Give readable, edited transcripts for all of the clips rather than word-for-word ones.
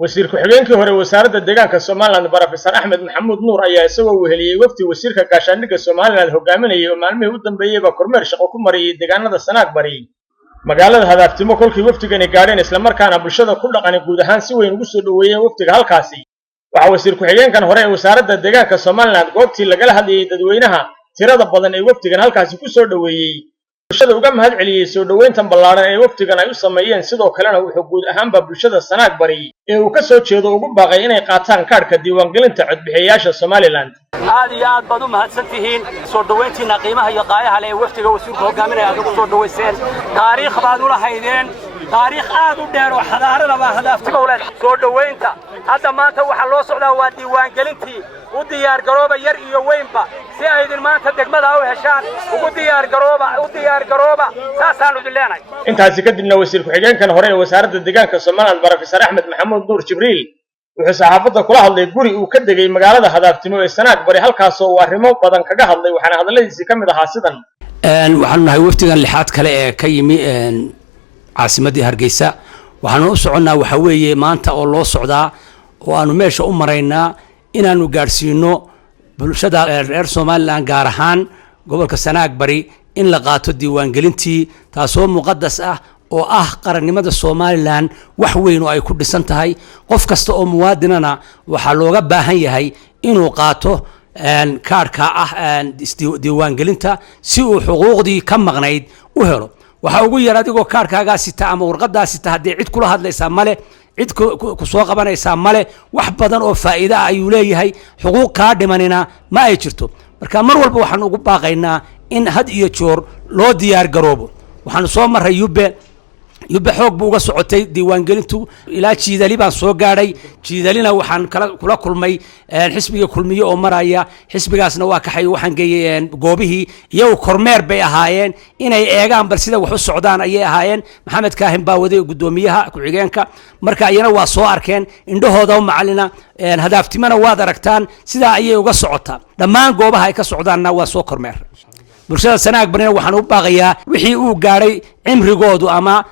wasiir ku-xigeenkii hore wasaaradda deegaanka Soomaaliland Professor Axmed Maxamuud Nuur ayaa isagoo weheliyay wafdi wasiirka gaashaandhigga Soomaaliland hogaaminayay oo maalmihii u dambeeyayba kormeer shaqo ku mariyay deegaanada Sanaag Bari magaalada Hadaaftiimo kolkii wafdigani gaadheen isla markaana bulshada ku dhaqan guud ahaan si weyn ugu soo dhaweeyeen wafdiga halkaasi waxa wasiir ku-xigeenkan hore ee wasaaradda deegaanka Soomaaliland goobtii lagala hadlayay dadweynaha tirada badan ee wafdigan halkaasi ku soo dhaweeyay bulshada uga mahad celiyay soo dhaweyntan ballaaran ee wafdigan ay u sameeyeen sidoo kalena wuxuu guud ahaanba bulshada Sanaag Bari ee uu ka soo jeedo ugu baaqay inay qaataan kaarka diiwaangelinta codbixiyayaasha Soomaaliland aad iyo aad baad u mahadsantihiin soo dhaweyntiina qiimaha iyo qaayaha leh wafdiga wasiirka hogaaminaya aad ugu soo dhaweyseen taariikh baad u lahaydeen taariikh aad u dheer oo xadaarada baa Hadaaftiimo leh soo dhaweynta hadda maanta waxa loo socdaa waa diiwaangelintii u diyaar garooba yar iyo weynba si ay idin maanta degmada u heshaan ugu diyaar garooba saasaan u dileenay intaasi kadibna wasiir ku-xigeenkan hore ee wasaaradda deegaanka Soomaaliland Professor Axmed Maxamuud Nuur Jibriil wuxuu saxaafadda kula hadlay guri uu ka degay magaalada Hadaaftiimo ee Sanaag Bari halkaas oo arrimo badan kaga hadlay waxaana hadaladiisii ka mid ahaa sidan waxaan nahay wafdigan lixaad kale ee ka yimi caasimadii Hargeysa waxaan u soconaa waxa weeye maanta oo loo socdaa oo aanu meesha u maraynaa inaanu gaarsiino bulshada reer Soomaaliland gaar ahaan gobolka Sanaag Bari in la qaato diiwaangelintii taasoo muqadas ah oo ah qarannimada Soomaaliland wax weyn oo ay ku dhisan tahay qof kasta oo muwaadinana waxa looga baahan yahay inuu qaato kaarka ah diiwaangelinta si uu xuquuqdii ka maqnayd u helo waxa ugu yar adigoo kaarkaaga sita ama warqadaas sita hadii cid kula hadlaysa male cid ku soo qabanaysa male wax badan oo faa'iido ah ayuu leeyahay xuquuq ka dhimanina ma ay jirto marka mar walba waxaan ugu baaqaynaa in had iyo joor loo diyaar garoobo waxaan soo maray yubbe xoog buu uga socotay diiwaangelintu ilaa jiidali baan soo gaadhay jiidalina waxaan kula kulmay xisbiga kulmiye oo maraya xisbigaasna waa kaxay waxaan geeyay goobihii iyagu kormeer bay ahaayeen inay eegaan bal sida wax u socdaan ayay ahaayeen maxamed kaahin baa waday gudoomiyaha ku-xigeenka marka ayana waa soo arkeen indhahooda u macalina Hadaaftimana waad aragtaan sida ayay uga socotaa dhammaan goobaha ay ka socdaanna waa soo kormeer bulshada Sanaag Barina waxaan u baaqayaa wixii uu gaaray cimrigoodu ama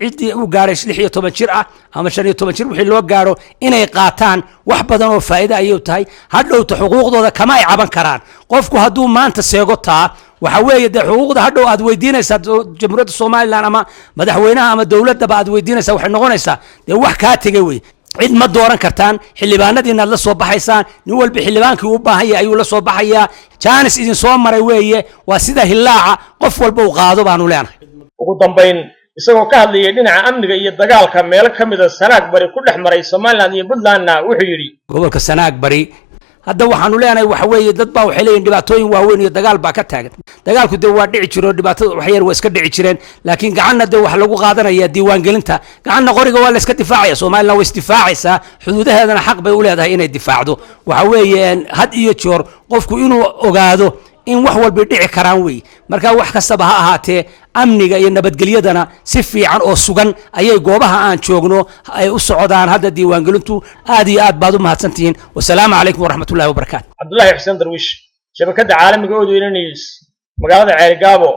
cidii uu gaaray 16 jir ah ama 15 jir wixii loo gaaro inay qaataan wax badan oo faa'iido ay u tahay hadhowta xuquuqdooda kama ay caban karaan qofku hadduu maanta seego taa waxa weeye xuquuqda hadhow aad weydiinaysaa jamhuuriyadda Soomaaliland ama madaxweynaha ama dawladda aad weydiinaysaa waxay noqonaysaa wax ka tagay way cid ma dooran kartaan xildhibaanadiina la soo baxaysaan nin walba xildhibaankii u baahan yahay ayuu la soo baxayaa jaanis idin soo maray weeye waa sida hilaaca qof walba uu qaado baanu leenahay ugu dambeyn isagoo ka hadlayay dhinaca amniga iyo dagaalka meel ka mid ah Sanaag Bari ku dhex maray Soomaaliland iyo Puntlandna wuxuu yiri gobolka Sanaag Bari hadda waxaanu leenahay waxa weeye dad baa waxay leeyihiin dhibaatooyin waaweyn iyo dagaal baa ka taagan dagaalku de waa dhici jiro dhibaatada wax yar waa iska dhici jireen laakiin gacanna de wax lagu qaadanaya diiwaangelinta gacanna qoriga waa la iska difaacaya Soomaaliland way isdifaacaysaa xuduudaheedana xaq bay u leedahay inay difaacdo waxa weeye had iyo joor qofku inuu ogaado in wax walba dhici karaan way marka wax kastaba ha ahaatee amniga iyo nabadgelyadana si fiican oo sugan ayay goobaha aan joogno ay u socdaan hadda diiwaangelintu aad iyo aad baad u mahadsantihiin wassalaamu calaykum waraxmatullaahi wabarakaatu Cabdullaahi Xuseen Darwiish shabakada caalamiga oo News magaalada Ceelgaabo